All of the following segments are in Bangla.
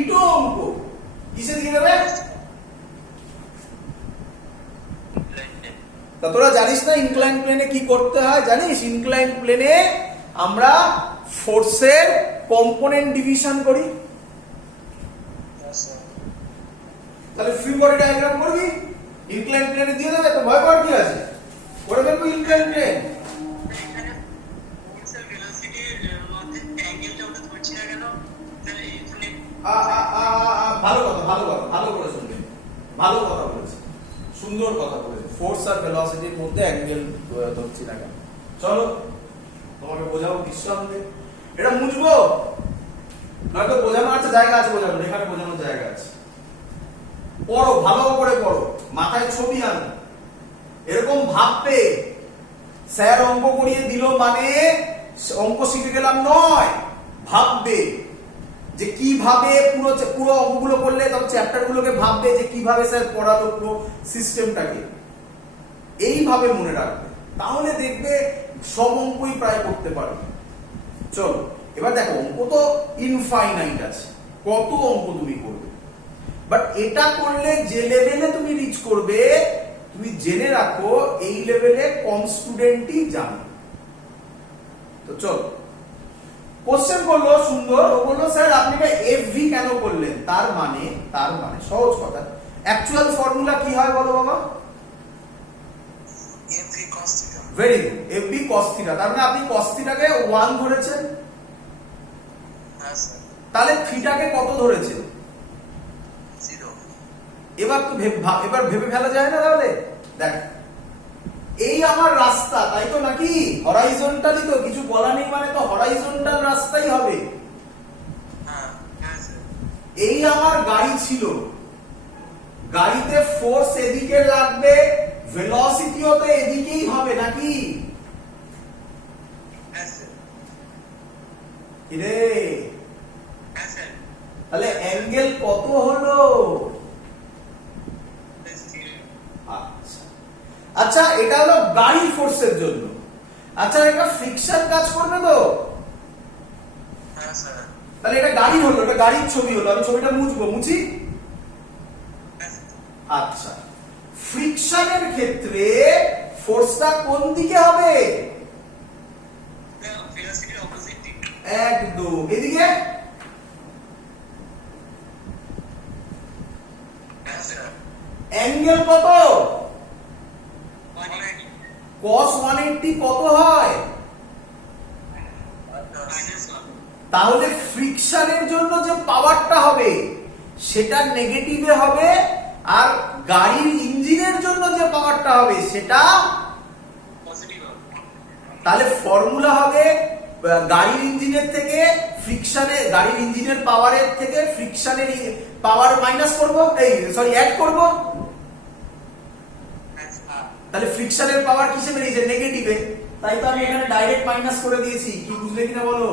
দুটো অঙ্ক কিসে দিকে দেবে? তা তোরা জানিস না ইনক্লাইন প্লেনে কি করতে হয়? জানিস ইনক্লাইন প্লেনে আমরা ফোর্সের কম্পোনেন্ট ডিভিশন করি। তাহলে ফ্রি বডি ডায়াগ্রাম করবি, ইনক্লাইন প্লেনে দিয়ে দেবে, তো ভয় পাওয়ার কি আছে? করে ফেলবো ইনক্লাইন প্লেন। ভালো কথা, ভালো কথা, ভালো করে শুনবে, ভালো কথা বলেছে, সুন্দর কথা বলেছে। ফোর্স আর ভেলোসিটির মধ্যে অ্যাঙ্গেল ধরছি না কেন? চলো তোমাকে বোঝাবো নিঃসন্দেহে। এটা মুছবো নয়তো বোঝানো আছে জায়গা আছে, বোঝাবো এখানে বোঝানোর জায়গা আছে। পড়ো, ভালো করে পড়ো, মাথায় ছবি আনো। এরকম ভাববে স্যার অঙ্ক করিয়ে দিল মানে অঙ্ক শিখে গেলাম নয়, ভাববে যে কিভাবে পুরো অঙ্কগুলো করলে তখন চ্যাপ্টার গুলোকে ভাববে যে কিভাবে স্যার পড়ালো পুরো সিস্টেমটাকে, এইভাবে মনে রাখবে, তাহলে দেখবে সব অঙ্কই প্রায় করতে পারবে। চলো এবার দেখো, অঙ্ক তো ইনফাইনাইট আছে, কত অঙ্ক তুমি করবে, বাট এটা করলে যে লেভেলে তুমি রিচ করবে তুমি জেনে রাখো এই লেভেলে কম স্টুডেন্টই জানে। তো চলো কোশ্চেন করলো সুন্দর, ও বললো স্যার আপনি এফভি কেন করলেন? তার মানে সহজ কথা, অ্যাকচুয়াল ফর্মুলা কি হয় বলো বাবা? FV cos θ। Very good, FV cos θ। তার মানে আপনি cos θ কে 1 ধরেছেন, হ্যাঁ স্যার। তাহলে থিটাকে কত ধরেছেন? 0। এবার তো এবার ভেবে ফেলা যায় না। তাহলে দেখ এই আমার রাস্তা, তাই তো নাকি? হরাইজন্টালি তো, কিছু বলা নেই মানে তো হরাইজন্টাল রাস্তাই হবে। হ্যাঁ হ্যাঁ স্যার। এই আমার গাড়ি ছিল, গাড়িতে ফোর্স এদিকে লাগবে, ভেলোসিটিও তো এদিকেই হবে নাকি? হ্যাঁ স্যার। কিরে, হ্যাঁ স্যার। তাহলে অ্যাঙ্গেল কত হলো? আচ্ছা এটা হলো গাড়ির ফোর্সের জন্য। আচ্ছা এটা ফ্রিকশন কাজ করবে তো? হ্যাঁ স্যার। তাহলে এটা গাড়ির হলো, এটা গাড়ির ছবি হলো, আমি ছবিটা মুছবো, মুছি। আচ্ছা ফ্রিকশনের ক্ষেত্রে ফোর্সটা কোন দিকে হবে? ভেলোসিটির অপোজিট দিক। একদম এদিকে। হ্যাঁ স্যার। অ্যাঙ্গেল কত? 180। cos 180 কত হয়? -1। তাহলে ফ্রিকশনের জন্য যে পাওয়ারটা হবে সেটা নেগেটিভে হবে, আর গাড়ির ইঞ্জিনের জন্য যে পাওয়ারটা হবে সেটা পজিটিভ হবে। তাহলে ফর্মুলা হবে গাড়ির ইঞ্জিনের থেকে ফ্রিকশনের, গাড়ির ইঞ্জিনের পাওয়ারের থেকে ফ্রিকশনের পাওয়ার মাইনাস করব, অ্যাড করব। তাহলে ফ্রিকশনের পাওয়ার কিসে বেরিয়েছে? নেগেটিভে। তাই তো আমি এখানে ডাইরেক্ট মাইনাস করে দিয়েছি। কি বুঝলে কিনা বলো?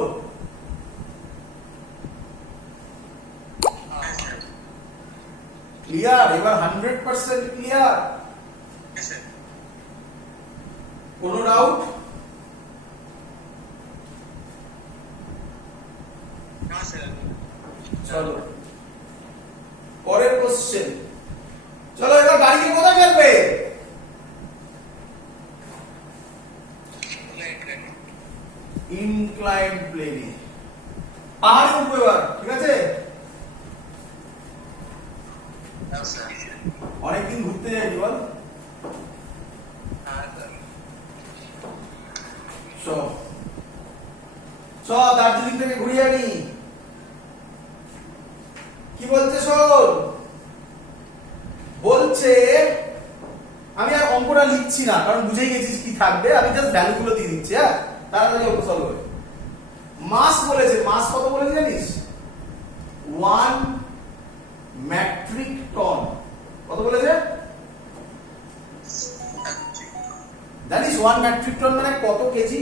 ক্লিয়ার? এবার 100% ক্লিয়ার? কোনো ডাউট? চলো পরের কোশ্চেন। চলো এবার গাড়িকে কোথায় ফেলবে? ইনক্লাইন প্লেনে। পাহাড়ে উঠবো এবার, ঠিক আছে? অনেকদিন ঘুরতে যাইনি বল। দার্জিলিং থেকে ঘুরিয়ে আনি। কি বলছে শোন, বলছে আমি আর অঙ্কটা লিখছি না কারণ বুঝেই গেছিস কি থাকবে, আমি জাস্ট ভ্যালুগুলো দিয়ে দিচ্ছি। হ্যাঁ তাড়াতাড়ি অঙ্ক সলভ হবে। মাস বলেছে, মাস কত বলেছে জানিস? 1 মেট্রিক টন। কত বলেছে জানিস? 1 মেট্রিক টন মানে কত কেজি?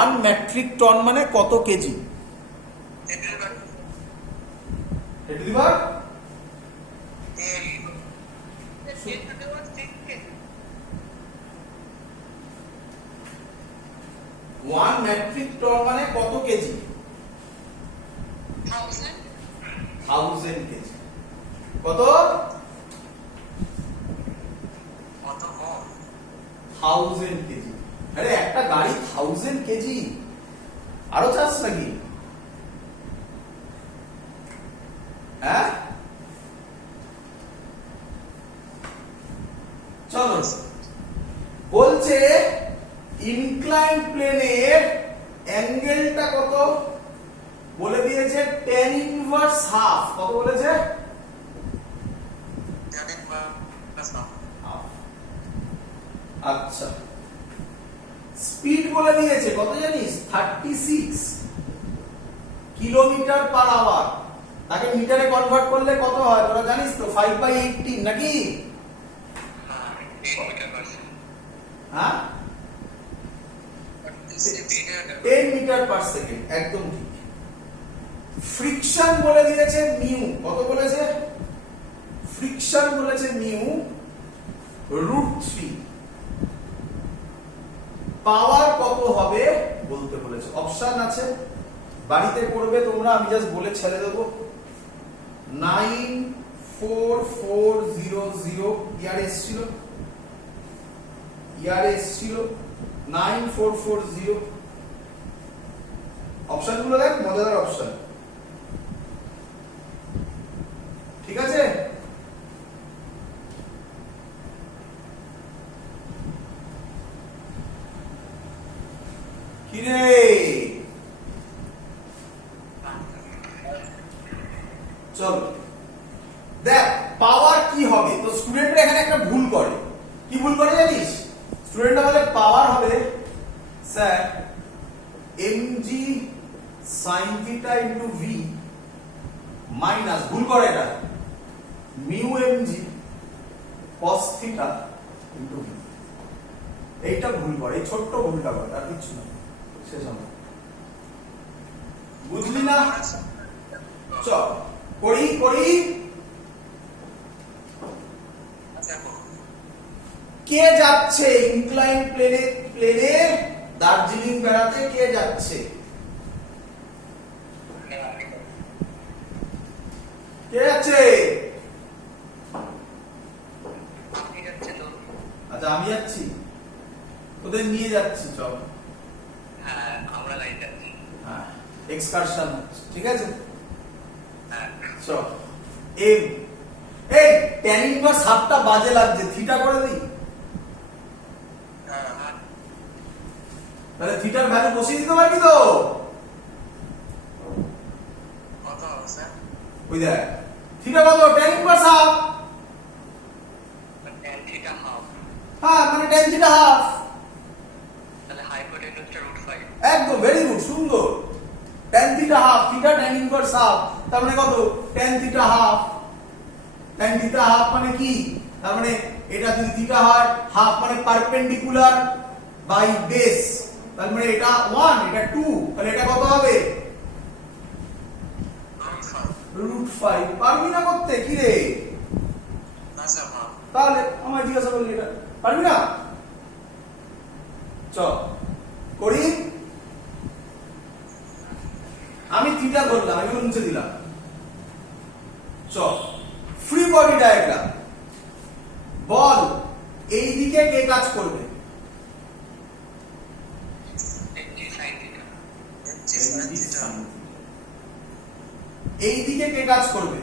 1 মেট্রিক টন মানে কত কেজি? 10⁻⁷ 1 মেট্রিক টন মানে কত কেজি? 1000 কেজি। কত? কত কম? 1000 কেজি। আরে একটা গাড়ি 1000 কেজি, আরো চাস নাকি? হ্যাঁ, চলো বলছে ইনক্লাইন প্লেনের অ্যাঙ্গেলটা কত বলে দিয়েছে, tan ইনভার্স হাফ। কত বলেছে? জানেন বা হাফ। আচ্ছা, স্পিড বলে দিয়েছে কত জানিস? 36 কিলোমিটার পার আওয়ার। তাকে মিটারে কনভার্ট করলে কত হয় তোরা জানিস তো? 5/18 নাকি? হ্যাঁ 10 মিটার পার সেকেন্ড। হ্যাঁ, 10 মিটার পার সেকেন্ড, একদম ঠিক। ফ্রিকশন বলে দিয়েছে মিউ। কত বলেছে? ফ্রিকশন বলেছে মিউ √3। পাওয়ার কত হবে বলতে বলেছে। অপশন আছে, বাড়িতে করবে তোমরা, আমি জাস্ট বলে ছেড়ে দেবো। 94400 ইয়ার এসছিল 9440। অপশন গুলো দেখ, মজাদার অপশন। ঠিক আছে, কিরে চল দেখ পাওয়ার কি হবে। তো স্টুডেন্টরা এখানে একটা ভুল করে। কি ভুল করে জানিস? স্টুডেন্টরা বলে পাওয়ার হবে sir mg sin theta into v minus, ভুল করে এটা, mu mg cos theta into v। এইটা ভুল করে, এই ছোট্ট ভুলটা করে, আর কিছু না। শেষ হবে, বুঝলি না? চল করি করি। আচ্ছা কে যাচ্ছে ইনক্লাইন প্লেনে দার্জিলিং বেড়াতে? কে যাচ্ছে? কে যাচ্ছে? আপনি যাচ্ছেন তো? আচ্ছা আমি যাচ্ছি, তোদের নিয়ে যাচ্ছি, চল। হ্যাঁ আমরা লাইন যাচ্ছি। হ্যাঁ, এক্সকারশন, ঠিক আছে হ্যাঁ চল। এম এই tan ইনভার্স হাফটা বাজে লাগছে, থিটা করে দিই। হ্যাঁ তাহলে থিটার ভ্যালু বসিয়ে দিতে পারবি তো? কত হবে স্যার? ওই দেখ থিটা কত, tan inverse half. tan theta half, হ্যাঁ মানে tan থিটা হাফ। তাহলে হাইপোটেনিউসটা √5। একদম ভেরি গুড, সুন্দর। tan theta half, theta tan inverse half, তার মানে কত? tan theta half. tan theta half মানে কি? তার মানে এটা যদি থিটা হয়, হাফ মানে পারপেন্ডিকুলার বাই বেস, তার মানে এটা 1 এটা 2, তাহলে এটা কত হবে? √5। পারবি না করতে? কি রে? না স্যার না। তাহলে আমায় জিজ্ঞাসা করলি এটা পারবি না? চল করি। আমি থিটা ধরলাম, এগুলো মুছে দিলাম। চল ফ্রি বডি ডায়াগ্রাম। বল এই দিকে কে কাজ করবে? mg sin theta। এই দিকে কে কাজ করবে?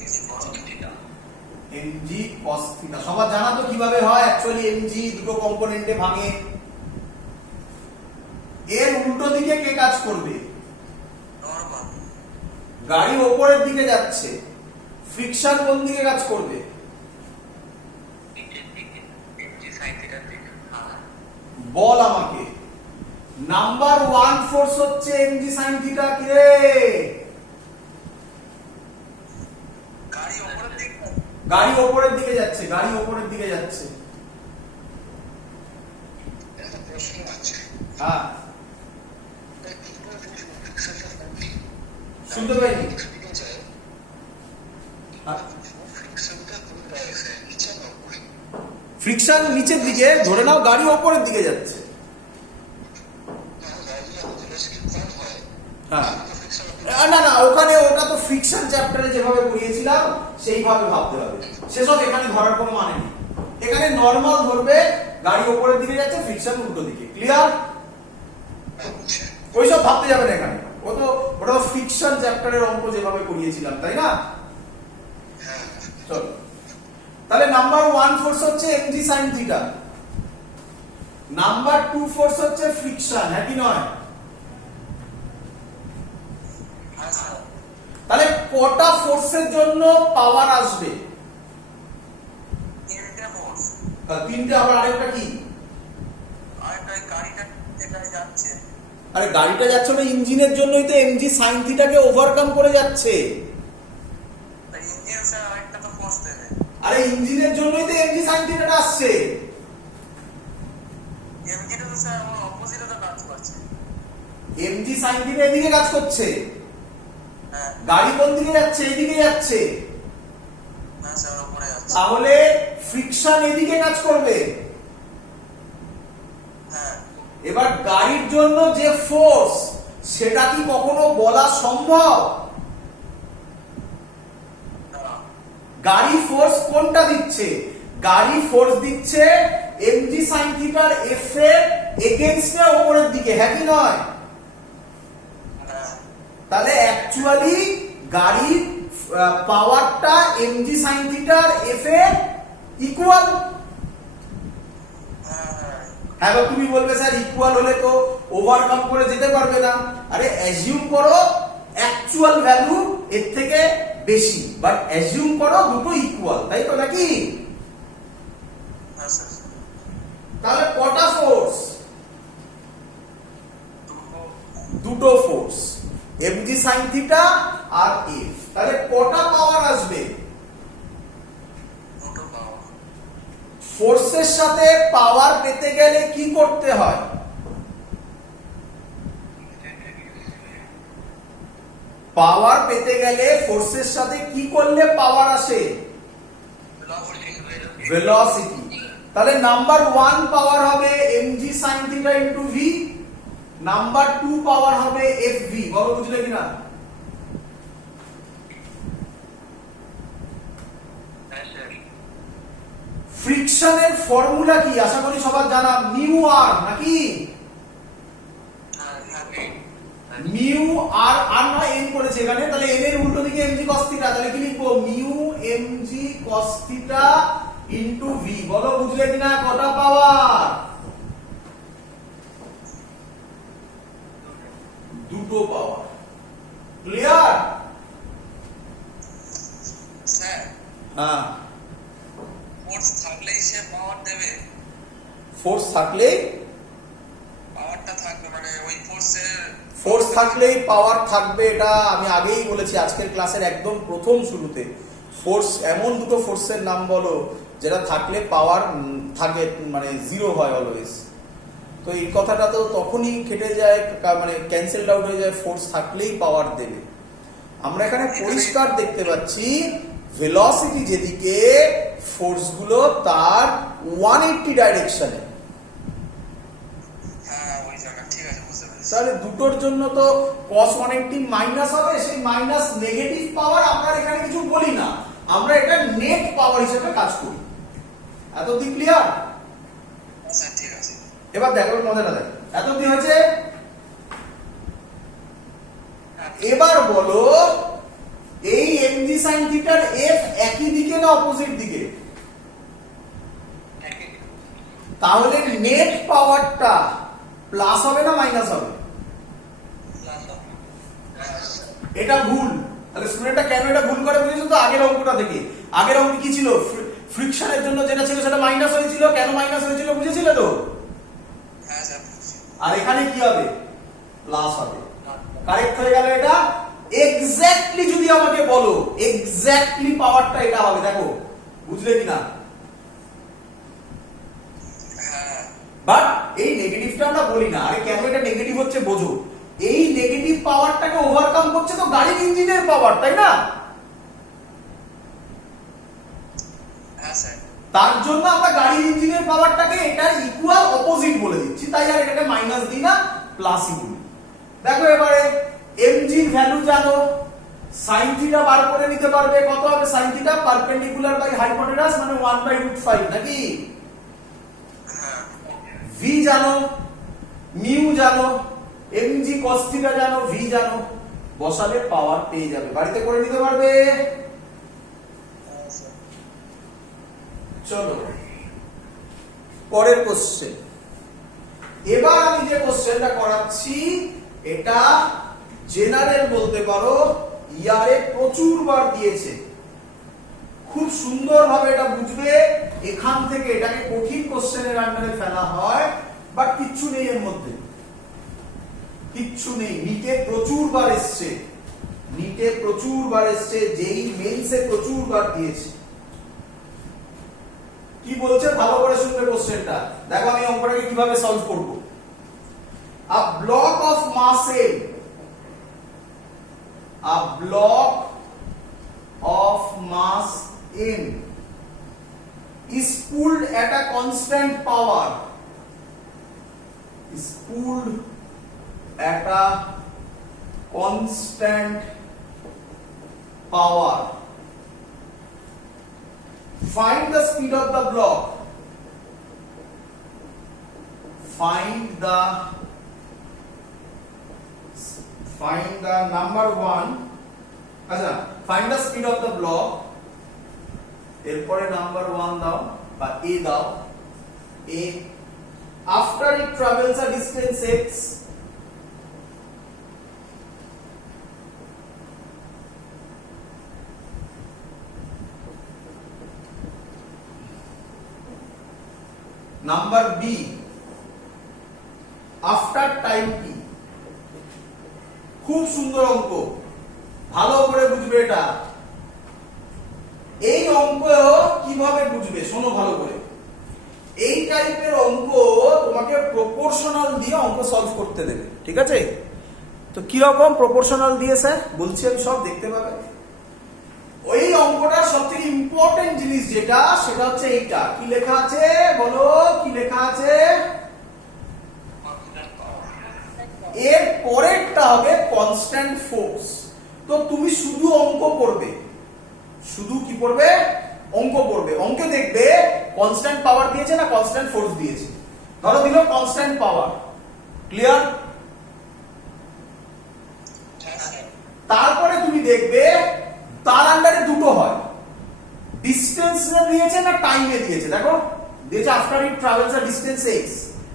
mg cos theta। mg cos theta। সবার জানা তো কিভাবে হয়? অ্যাকচুয়ালি mg দুটো কম্পোনেন্টে ভাঙে। এর উল্টো দিকে কে কাজ করবে? নরমাল। গাড়ি ওপরের দিকে যাচ্ছে, ফ্রিকশন কোন দিকে কাজ করবে? নিচের দিকে mg sin theta দিকে। হ্যাঁ বল আমাকে। নাম্বার 1 ফোর্স হচ্ছে mg sin theta। কি রে? গাড়ি উপরের দিকে। গাড়ি ওপরের দিকে যাচ্ছে, গাড়ি ওপরের দিকে যাচ্ছে। একটা প্রশ্ন আছে। হ্যাঁ শুনতে পাইনি। ফ্রিকশন নিচের দিকে, ধরে নাও গাড়ি ওপরের দিকে যাচ্ছে, হ্যাঁ না না ওখানে ওটা তো ফ্রিকশন চ্যাপ্টারে যেভাবে পড়িয়েছিলাম সেইভাবে ভাবতে হবে, সেসব এখানে ধরার কোনো মানে নেই। এখানে নর্মাল ধরবে গাড়ি উপরের দিকে যাচ্ছে, ফ্রিকশন উল্টো দিকে। ক্লিয়ার? ওইসব ভাবতে যাবে না এখানে, ওটা তো ফ্রিকশন চ্যাপ্টারের অঙ্ক যেভাবে পড়িয়েছিলাম, তাই না? চলো তাহলে নাম্বার 1 ফোর্স হচ্ছে mg sin theta, number 2 force হচ্ছে ফ্রিকশন, হ্যাঁ কি নয়? তাহলে কটা ফোর্সের জন্য পাওয়ার আসবে? তিনটে। আবার আরেকটা কি? আরে গাড়িটা যাচ্ছে ওটা ইঞ্জিনের জন্যই তো mg sin থিটাকে ওভারকাম করে যাচ্ছে। আরে ইঞ্জিনের জন্যই তো mg sin থিটাটা আসছে। mg sin থিটা এদিকে কাজ করছে, গাড়ি কোন দিকে যাচ্ছে? এদিকে যাচ্ছে। তাহলে ফ্রিকশন এদিকে কাজ করবে। এবার গাড়ির জন্য যে ফোর্স, সেটা কি কখনো বলা সম্ভব? গাড়ি ফোর্স কোনটা দিচ্ছে? গাড়ি ফোর্স দিচ্ছে mg sin থিটার f এর এগেইনস্টে উপরের দিকে, হ্যাঁ কি নয়? তাহলে অ্যাকচুয়ালি গাড়ির পাওয়ারটা mg sin থিটার f এর ইকুয়াল। হ্যাঁ তুমি বলবে স্যার ইকুয়াল হলে তো ওভারকাম করে যেতে পারবে না। আরে অ্যাজিউম করো অ্যাকচুয়াল ভ্যালু এর থেকে বেশি, বাট অ্যাজিউম করো দুটো ইকুয়াল, তাই তো নাকি? তাহলে কটা ফোর্স? দুটো ফোর্স, mg sin থিটা আর f। তাহলে কটা পাওয়ার আসবে? ফোর্সের সাথে পাওয়ার পেতে গেলে কি করতে হয়? পাওয়ার পেতে গেলে ফোর্সের সাথে কি করলে পাওয়ার আসে? ভেলোসিটি। তাহলে নাম্বার 1 পাওয়ার হবে mg sin theta into v, number 2 পাওয়ার হবে fv। বলো বুঝলে কিনা? ফ্রিকশনের ফর্মুলা কি? আশা করি সবার জানা, মিউ আর নাকি? মিউ আর আর না এন করেছে এখানে, তাহলে এন এর উল্টো দিকে mg cos থিটা, তাহলে কি লিখবো? Mu mg cos theta into v। বলো বুঝলে কিনা? কটা পাওয়ার? দুটো পাওয়ার। ক্লিয়ার? স্যার হ্যাঁ, ফোর্স থাকলেই সে পাওয়ার দেবে? ফোর্স থাকলেই পাওয়ারটা থাকবে, মানে ওই ফোর্সের ফোর্স থাকলেই পাওয়ার থাকবে, এটা আমি আগেই বলেছি আজকের ক্লাসের একদম প্রথম শুরুতে। ফোর্স এমন দুটো ফোর্সের নাম বলো যেটা থাকলে পাওয়ার থাকে, মানে জিরো হয় অলওয়েজ। তো এই কথাটা তো তখনই কেটে যায়, মানে ক্যান্সেলড আউট হয়ে যায়, ফোর্স থাকলেই পাওয়ার দেবে। আমরা এখানে পরিষ্কার দেখতে পাচ্ছি ভেলোসিটি যেদিকে, ফোর্স গুলো তার 180 ডাইরেকশনে। তাহলে দুটোর জন্য তো cos 180 মাইনাস হবে, সেই মাইনাস নেগেটিভ পাওয়ার আমরা এখানে কিছু বলি না, আমরা এটা নেট পাওয়ার হিসেবে কাজ করি। এতদিন ক্লিয়ার? স্যার ঠিক আছে। এবার দেখো মজাটা দেখো, এতদিন হয়েছে। এবার বলো এই mg sin থিটার f একই দিকে না অপোজিট দিকে? তাহলে নেট পাওয়ারটা প্লাস হবে না মাইনাস হবে? এটা ভুল। তাহলে স্টুডেন্টটা কেন এটা ভুল করে বুঝেছো তো আগের অঙ্কটা থেকে? আগের অঙ্ক কি ছিল? ফ্রিকশনের জন্য যেটা ছিল সেটা মাইনাস হয়েছিল, কেন মাইনাস হয়েছিল বুঝেছিলে তো? হ্যাঁ স্যার। আর এখানে কি হবে? প্লাস হবে। কারেক্ট হয়ে গেল এটা। এক্স্যাক্টলি যদি আমাকে বলো এক্স্যাক্টলি পাওয়ারটা এটা হবে, দেখো বুঝলে কিনা? বাট এই নেগেটিভটা আমরা বলি না। আরে কেন এটা নেগেটিভ হচ্ছে বোঝো। এই নেগেটিভ পাওয়ারটাকে ওভারকাম করছে তো গাড়ির ইঞ্জিনের পাওয়ার, তাই না? হ্যাঁ স্যার। তার জন্য আমরা গাড়ির ইঞ্জিনের পাওয়ারটাকে এটার ইকুয়াল অপোজিট বলে দিচ্ছি, তাই আর এটাকে মাইনাস দিই না, প্লাসই বলি। দেখো এবারে mg এর ভ্যালু জানো, sin থিটা বার করে নিতে পারবে। কত হবে sin theta? Perpendicular by hypotenuse মানে 1/√5 নাকি? v জানো, মিউ জানো, mg cos থিটা জানো, v জানো, বসালে পাওয়ার পেয়ে যাবে, বাড়িতে করে নিতে পারবে। চলো পরের কোশ্চেন। এবার আমি যে কোশ্চেনটা করাচ্ছি এটা জেনারেল বলতে পারো, ইয়ারে প্রচুর বার দিয়েছে, খুব সুন্দরভাবে এটা বুঝবে। এখান থেকে এটাকে কঠিন কোশ্চেনের আন্ডারে ফেলা হয়, বাট কিচ্ছু নেই এর মধ্যে, কিচ্ছু নেই। নিটে প্রচুর বার এসছে, নিটে প্রচুর বার এসছে, যেই মেইনসে প্রচুর বার দিয়েছে। কি বলছে ভালো করে শুনবে কোশ্চেনটা। দেখো আমি অঙ্কটাকে কিভাবে সলভ করব। A block of mass M, a block of mass M is pulled at a constant power, is pulled at a constant power. Find the speed of the block. Find the number one. আচ্ছা, find the speed of the block. এরপরে নাম্বার 1 দাও বা a দাও। a after it travels a distance x, number b after time t। খুব সুন্দর অঙ্ক, ভালো করে বুঝবে এটা। এই অঙ্ক কিভাবে বুঝবে শোনো ভালো করে। এই টাইপের অঙ্ক তোমাকে প্রপোর্শনাল দিয়ে অঙ্ক সলভ করতে দেবে, ঠিক আছে? তো কি রকম প্রপোর্শনাল দিয়েছে বলছি আমি, সব দেখতে পাবে। ওই অঙ্কটার সবথেকে ইম্পর্টেন্ট জিনিস যেটা, সেটা হচ্ছে এইটা। কি লেখা আছে বলো, কি লেখা আছে? এর পরেরটা হবে কনস্ট্যান্ট ফোর্স। তো তুমি শুধু অঙ্ক করবে, শুধু কি পড়বে? অঙ্ক পড়বে। অঙ্কে দেখবে কনস্ট্যান্ট পাওয়ার দিয়েছে না কনস্ট্যান্ট ফোর্স দিয়েছে। ধরো দিল কনস্ট্যান্ট পাওয়ার, ক্লিয়ার? তারপরে তুমি দেখবে তার আন্ডারে দুটো হয়, ডিসটেন্স দিয়েছে না টাইমে দিয়েছে। দেখো দিয়েছে after it travels a distance x,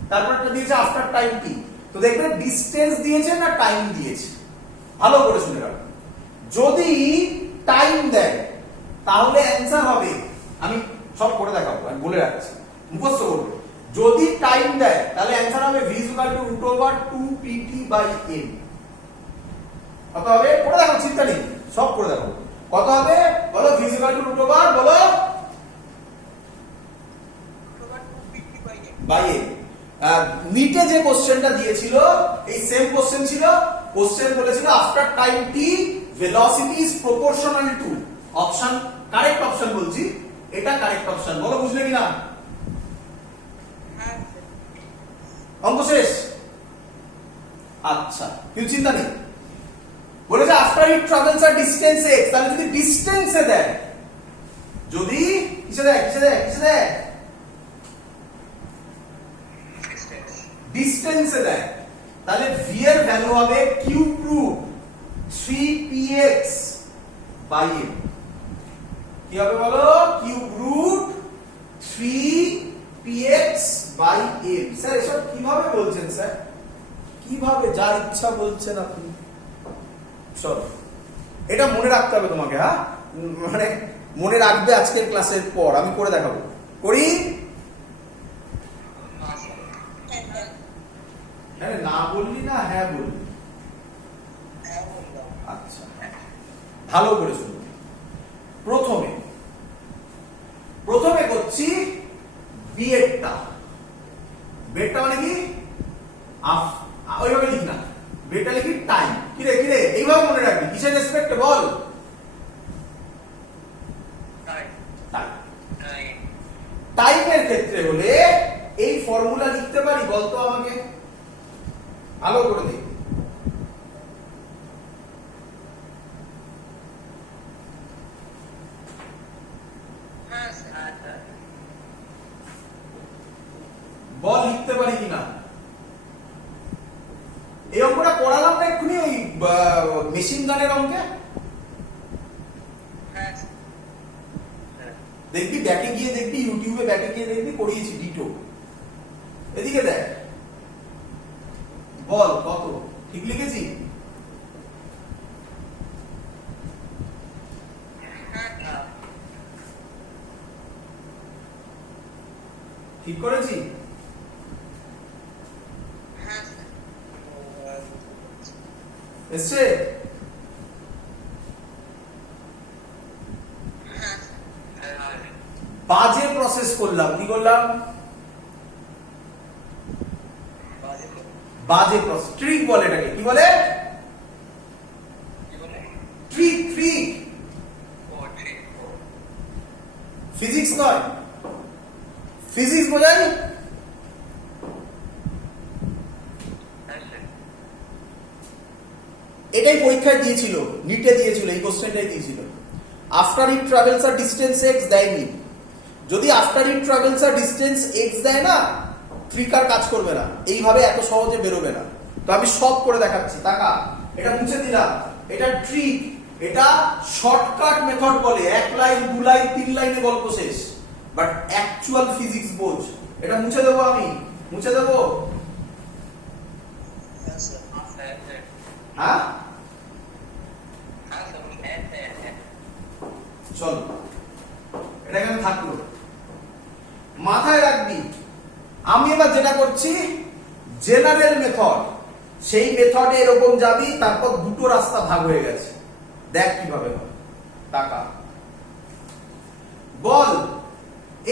তারপরটা দিয়েছে আফটার টাইম t। তো দেখবে ডিসটেন্স দিয়েছে না টাইম দিয়েছে। ভালো করে শুনে রাখো, যদি টাইম দেয় তাহলে অ্যান্সার হবে, আমি সব করে দেখাবো, আমি বলে রাখছি, মুখস্থ করবে। যদি টাইম দেয় তাহলে অ্যান্সার হবে v √2pt/m। কত হবে করে দেখো, চিন্তা নেই, সব করে দেখো। কত হবে বলো? v বলো √2p/m। নিটে যে কোশ্চেনটা দিয়েছিল এই সেম কোশ্চেন ছিল। কোশ্চেন বলেছিল after time T velocity is proportional to, option correct option বলছি, এটা কারেক্ট অপশন। বলো বুঝলে কিনা? অঙ্ক শেষ? আচ্ছা, কিছু চিন্তা নেই। বলেছে after it travels a distance x, তাহলে যদি ডিসটেন্সে দেয়, যদি কিসে দেয়, কিসে দেয়, কিসে দেয়? ডিসটেন্সে দেয়, তাহলে v এর ভ্যালু হবে কিউব রুট 3px/m। কি হবে বলো? Cube root 3px/m। স্যার এসব কিভাবে বলছেন স্যার? কিভাবে যা ইচ্ছা বলছেন আপনি। চলো এটা মনে রাখতে হবে তোমাকে, হ্যাঁ মানে মনে রাখবে আজকের ক্লাসের পর আমি করে দেখাবো। করি? হ্যাঁ না বললি না, হ্যাঁ বললি। আচ্ছা ভালো করে শুনো। প্রথমে করছি বিয়েরটা। বেটা মানে কি? ওইভাবে লিখ না, বেটা লিখি টাইম। কিরে কিরে এইভাবে মনে রাখবি। কিসের রেসপেক্টে বল? টাইমের ক্ষেত্রে হলে এই ফর্মুলা লিখতে পারি? বলতো আমাকে, ভালো করে দেখ। মেশিন গানের অঙ্কে হ্যাঁ দেখবি, ব্যাকে গিয়ে দেখবি, ইউটিউবে ব্যাকে গিয়ে দেখবি, করিয়েছি ডিটো। এদিকে দেখ, বল কত ঠিক লিখেছি? ঠিক করেছি? এসছে? বাজে প্রসেস করলাম, কি করলাম? বাজে প্রসেস, ট্রিক বলে এটাকে, কি বলে? Trick, trick. ফিজিক্স নয়, ফিজিক্স বোঝাই? এটাই পরীক্ষায় দিয়েছিল, নিটে দিয়েছিল, এই কোশ্চেনটাই দিয়েছিল। After it travels a distance x দেয়নি। যদি after it travels a distance x দেয় না, ট্রিক আর কাজ করবে না, এইভাবে এত সহজে বেরোবে না। তো আমি সব করে দেখাচ্ছি, তাকা, এটা মুছে দিলাম, এটা ট্রিক, এটা শর্টকাট মেথড বলে, 1 লাইন 2 লাইন 3 লাইনে গল্প শেষ। বাট অ্যাকচুয়াল ফিজিক্স বোঝ। এটা মুছে দেবো, আমি মুছে দেবো। হ্যাঁ চল, এটা এখানে থাকলো, মাথায় রাখবি। আমি এবার যেটা করছি জেনারেল মেথড, সেই মেথডে এরকম যাবি, তারপর দুটো রাস্তা ভাগ হয়ে গেছে, দেখ কিভাবে হয়। টাকা বল,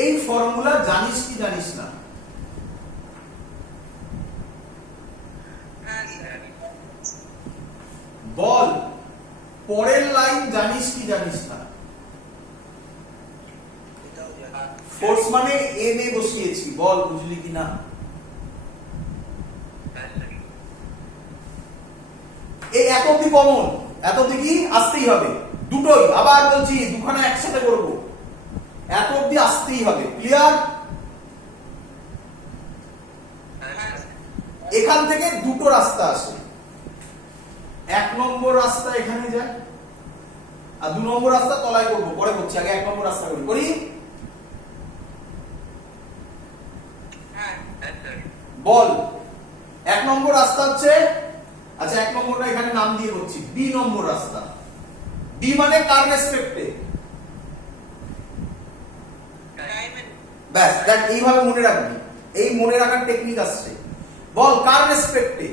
এই ফর্মুলা জানিস কি জানিস না? বল, পরের লাইন জানিস কি জানিস না? ফোর্স মানে এম এ বসিয়েছি, বল বুঝলি কি না? এই এত অব্দি কমন, এত অব্দি কি আসতেই হবে, দুটোই, আবার বলছি দুখানা একসাথে করব, এত অব্দি আসতেই হবে, ক্লিয়ার? এখান থেকে দুটো রাস্তা আসে, 1 নম্বর রাস্তা এখানে যায়, আর 2 নম্বর রাস্তা তলায় করবো, পরে করছি, আগে 1 নম্বর রাস্তা করি। করি বল, 1 নম্বর রাস্তা হচ্ছে, আচ্ছা 1 নম্বরটা এখানে নাম দিয়ে করছি, বি নম্বর রাস্তা। বি মানে কার রেসপেক্টে? ব্যাস, দেখ এইভাবে মনে রাখবি, এই মনে রাখার টেকনিক আসছে। বল কার রেসপেক্টে?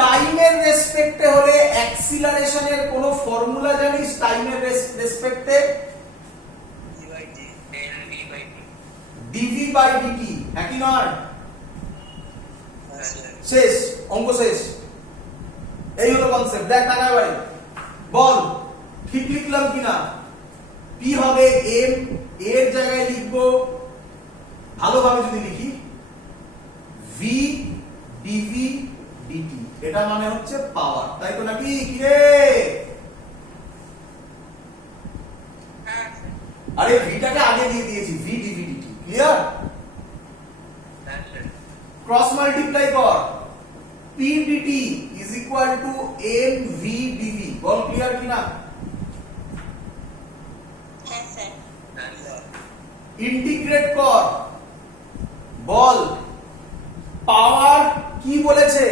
টাইমের রেসপেক্টে হলে অ্যাক্সিলারেশনের কোন ফর্মুলা জানিস? টাইমের রেসপেক্টে ডিভি বাই ডিটি, হ্যাঁ কি নয়? শেষ, অঙ্ক শেষ। এই হলো কনসেপ্ট, দেখ টাকা ভাই। বল ঠিক লিখলাম কিনা? পি হবে এম, এর জায়গায় লিখবো, ভালোভাবে যদি লিখি, ভি ডিভি ডিটি, এটা মানে হচ্ছে পাওয়ার, তাই তো নাকি? কি রে, আরে ভিটাকে আগে দিয়ে দিয়েছি, V DV DT, clear? Cross multiply কর, P DT is equal to M V DV, বল ক্লিয়ার কিনা? ইন্টিগ্রেট কর, বল পাওয়ার কি বলেছে?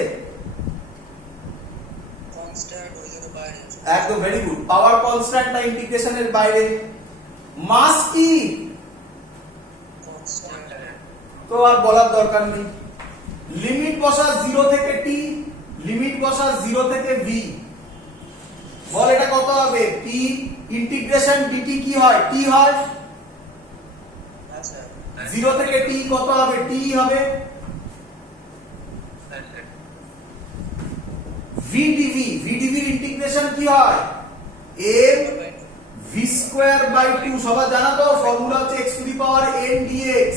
একদম ভেরি গুড, পাওয়ার কনস্ট্যান্ট না ইন্টিগ্রেশনের বাইরে? মাস কি? তো আর বলার দরকার নেই, লিমিট বসা 0 থেকে টি, লিমিট বসা 0 থেকে ভি, বল এটা কত হবে? পি ইন্টিগ্রেশন ডিটি কি হয়? টি হয়। 0 থেকে টি কত হবে? টি হবে। ভি ডিভি, ভি ডিভির ইন্টিগ্রেশন কি হয়? এম ভি স্কয়ার বাই 2, সবাই জানা তো? ফর্মুলা হচ্ছে x to the power n dx,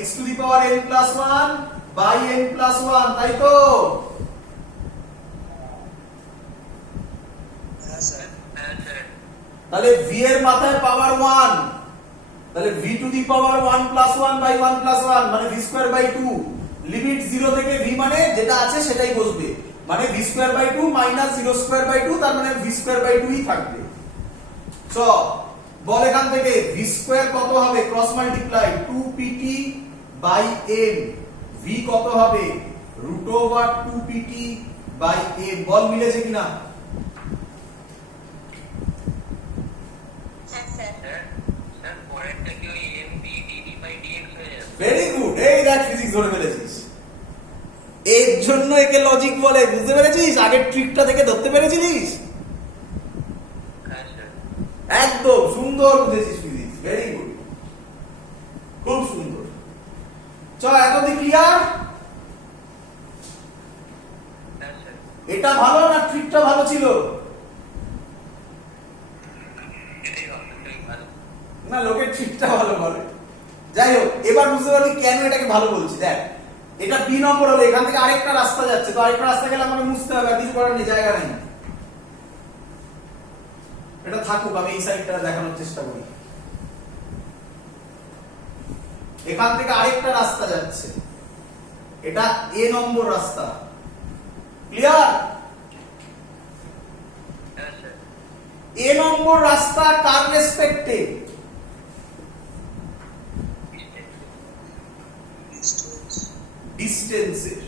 x to the power n plus 1 by n plus 1, তাই তো? তাহলে v এর মাথায় পাওয়ার 1, তাহলে v to the power 1 plus 1 by 1 plus 1 মানে v স্কয়ার বাই 2, লিমিট 0 থেকে v মানে যেটা আছে সেটাই বসবে। মানে v square by two minus zero square by two, তার মানে ভি স্কোয়ার বাই টু ই থাকবে। চ বল এখান থেকে ভি স্কোয়ার কত হবে, cross multiply 2pt by m, ভি কত হবে root over 2pt by m। বল মিলেছে কিনা? স্যার পরেরটা কি ওই mb dv বাই dx হয়ে যাবে? ভেরি গুড, এই দেখ ফিজিক্স ধরে ফেলেছিস। এর জন্য একে লজিক বলে, বুঝতে পেরেছিস? আগের ট্রিকটা থেকে ধরতে পেরেছিস? হ্যাঁ স্যার। একদম সুন্দর বুঝেছিস ফিজিক্স, ভেরি গুড, খুব সুন্দর। চ এতদিন ক্লিয়ার? হ্যাঁ স্যার। এটা ভালো না ট্রিকটা ভালো ছিল? এটাই ভালো, এটাই ভালো। না, লোকের ট্রিকটা ভালো বলে। যাই হোক, এবার বুঝতে পারবি কেন এটাকে ভালো বলছি। দেখ, এটা বি নম্বর হলো, এখান থেকে আরেকটা রাস্তা যাচ্ছে, তো আরেকটা রাস্তা গেলে আমাকে মুছতে হবে, আর কিছু করার নেই, জায়গা নেই। এটা থাকুক, আমি এই সাইডটা দেখানোর চেষ্টা করি। এখান থেকে আরেকটা রাস্তা যাচ্ছে, এটা এ নম্বর রাস্তা। ক্লিয়ার? হ্যাঁ স্যার। এ নম্বর রাস্তা কার রেসপেক্টে? ডিসটেন্সের।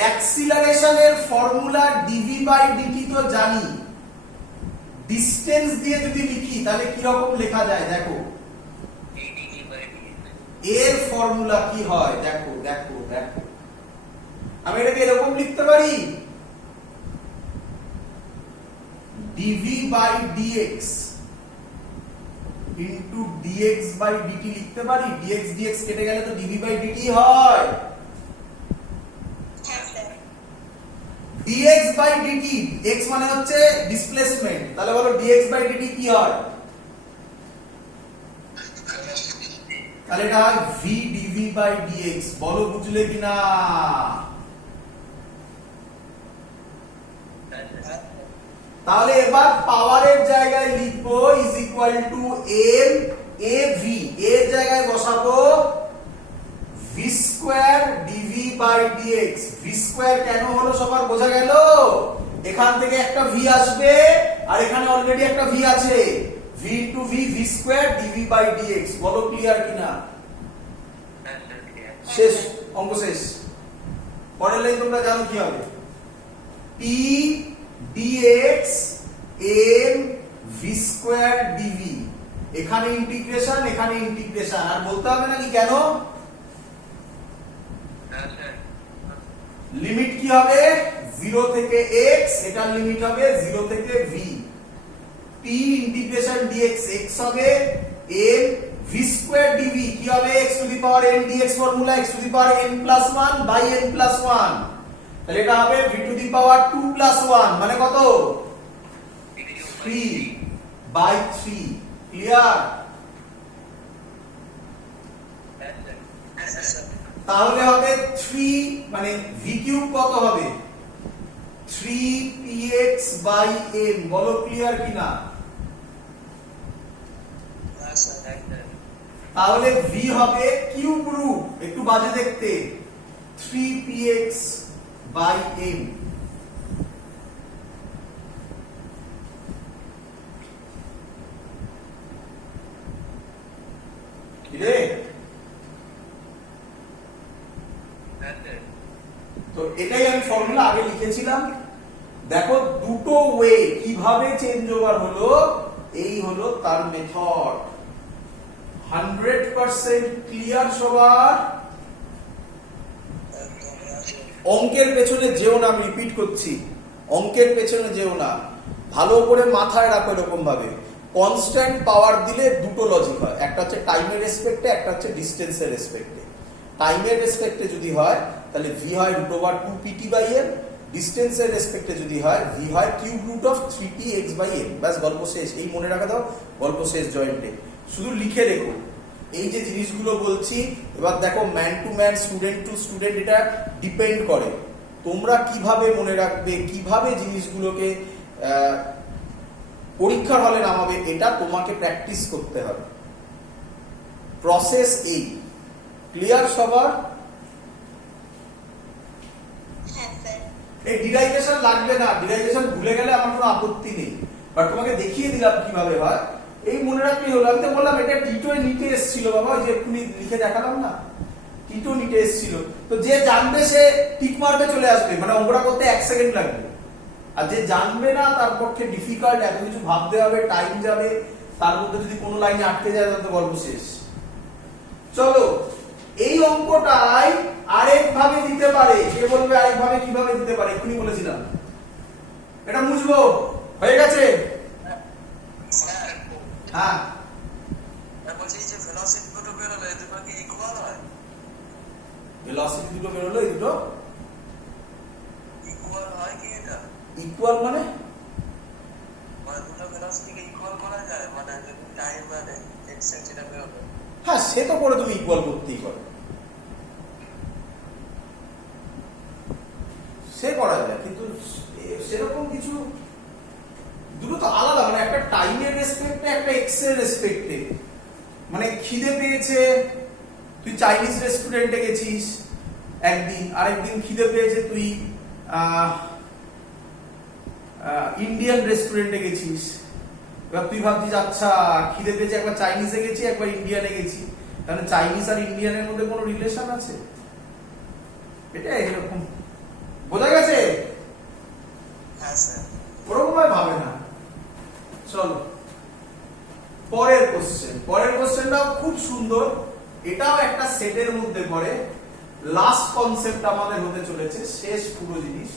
অ্যাক্সিলারেশনের ফর্মুলা ডিভি বাই ডিটি তো জানি, ডিসটেন্স দিয়ে যদি লিখি তাহলে কি রকম লেখা যায় দেখো। dv by dx। এর ফর্মুলা কি হয় দেখো দেখো দেখো, আমি এটাকে এরকম লিখতে পারি, dv by dx into dx by dt লিখতে পারি। ডিএক্স ডিএক্স কেটে গেলে তো ডিভি বাই ডিটি হয়। dx বাই dt, x মানে হচ্ছে ডিসপ্লেসমেন্ট, তাহলে বলো dx বাই dt কি হয়? তাহলে এটা হয় v dv বাই dx। বলো বুঝলে কিনা? তাহলে এবার পাওয়ারের জায়গায় লিখবো is equal to m av, এর জায়গায় বসাবো v square dv by dx। v square কেন হলো সবার বোঝা গেল? এখান থেকে একটা v আসবে, আর এখানে অলরেডি একটা v আছে, v into v, v square dv by dx। বলো ক্লিয়ার কিনা? হ্যাঁ স্যার, ক্লিয়ার। শেষ, অঙ্ক শেষ। পরের লাইন তোমরা জানো কি হবে, p dx m v square dv। এখানে ইন্টিগ্রেশন, এখানে ইন্টিগ্রেশন, আর বলতে হবে নাকি কেন? হ্যাঁ স্যার। লিমিট কি হবে 0 থেকে x, এটার লিমিট হবে 0 থেকে v। p integration dx x হবে m v স্কয়ার dv কি হবে x to the power n dx formula x to the power n plus 1 by n plus 1, তাহলে এটা হবে v to the power 2 plus 1 মানে কত 3 বাই 3। ক্লিয়ার? হ্যাঁ স্যার। তাহলে হবে 3 মানে v কিউব কত হবে 3px বাই m। বলো ক্লিয়ার কিনা? হ্যাঁ স্যার। তাহলে v হবে কিউব রুট, একটু বাজে দেখতে, 3px বাই m। কি রে? হ্যাঁ স্যার। তো এটাই আমি ফর্মুলা আগে লিখেছিলাম। দেখো দুটো ওয়ে কিভাবে চেঞ্জ ওভার হলো, এই হলো তার মেথড। 100% ক্লিয়ার সবার? অঙ্কের পেছনে যেও না, আমি রিপিট করছি, অঙ্কের পেছনে যেও না, ভালো করে মাথায় রাখো এরকম ভাবে। কনস্ট্যান্ট পাওয়ার দিলে দুটো লজিক হয়, একটা হচ্ছে টাইমের রেসপেক্টে, একটা হচ্ছে ডিসটেন্সের রেসপেক্টে। টাইমের রেসপেক্টে যদি হয় তাহলে v হয় root over 2pt by m, ডিসটেন্সের রেসপেক্টে যদি হয় v হয় cube root of 3px by m। ব্যাস গল্প শেষ, এই মনে রাখা দাও, গল্প শেষ জয়েন্টে। শুধু লিখে রেখো এই যে জিনিসগুলো বলছি। এবার দেখো man to man, student to student, এটা ডিপেন্ড করে তোমরা কিভাবে মনে রাখবে, কিভাবে জিনিসগুলোকে পরীক্ষার হলে নামাবে, এটা তোমাকে প্র্যাকটিস করতে হবে। প্রসেস এই। ক্লিয়ার সবার? এই ডিরাইভেশন লাগবে না, ডিরাইভেশন ভুলে গেলে আমার কোনো আপত্তি নেই, বাট তোমাকে দেখিয়ে দিলাম কিভাবে হয়। এই মনে রাখতে হলো, আমি তো বললাম এটা টিটো নিটে এসেছিল বাবা, ওই যে এক্ষুনি লিখে দেখালাম না, টিটো নিটে এসেছিল। তো যে জানবে সে টিক মার্কে চলে আসবে, মানে অঙ্কটা করতে 1 সেকেন্ড লাগবে। আর যে জানবে না তার পক্ষে ডিফিকাল্ট, এত কিছু ভাবতে হবে, টাইম যাবে, তার মধ্যে যদি কোনো লাইনে আটকে যায় তাহলে তো গল্প শেষ। চলো, এই অঙ্কটাই আরেক ভাবে দিতে পারে। কে বলবে আরেক ভাবে কিভাবে দিতে পারে? এক্ষুনি বলেছিলাম। এটা বুঝবো, হয়ে গেছে? স্যার হ্যাঁ, বলছি যে ভেলোসিটি দুটো বেরোলে দুটো কি ইকুয়াল হয়? ভেলোসিটি দুটো বেরোলো, এই দুটো ইকুয়াল হয় কি এটা? ইকুয়াল মানে? মানে দুটো ভেলোসিটিকে ইকুয়াল করা যায়, মানে যদি টাইম আর এক্সচেঞ্জ যেটা বেরোবে। হ্যাঁ, সে তো করে তুমি ইকুয়াল করতেই পারো, সে করা যায়, কিন্তু সেরকম কিছু, দুটো তো আলাদা, মানে একটা টাইমের রেসপেক্টে, একটা এক্স এর রেসপেক্টে। মানে খিদে পেয়েছে, তুই চাইনিজ রেস্টুরেন্টে গেছিস একদিন, আরেকদিন খিদে পেয়েছে তুই ইন্ডিয়ান রেস্টুরেন্টে গেছিস। এবার তুই ভাবছিস আচ্ছা খিদে পেয়েছে, একবার চাইনিজে গেছি একবার ইন্ডিয়ানে গেছি, তাহলে চাইনিজ আর ইন্ডিয়ানের মধ্যে কোনো রিলেশন আছে? এটা এরকম, বোঝা গেছে? হ্যাঁ স্যার। ওরকম ভাবে না। চলো পরের কোশ্চেন। পরের কোশ্চেনটাও খুব সুন্দর, এটাও একটা সেটের মধ্যে পড়ে। লাস্ট কনসেপ্ট আমাদের হতে চলেছে, শেষ পুরো জিনিস।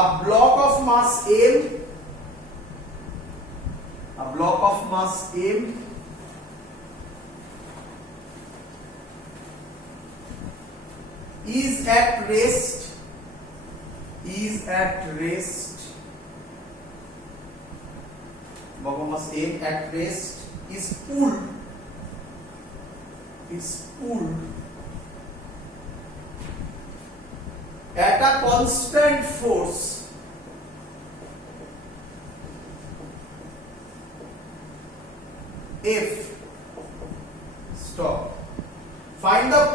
a block of mass m is at rest block of mass m at rest is pulled at a constant force F. Stop. Find the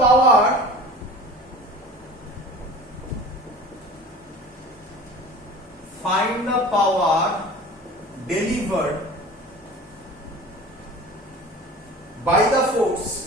power delivered by the force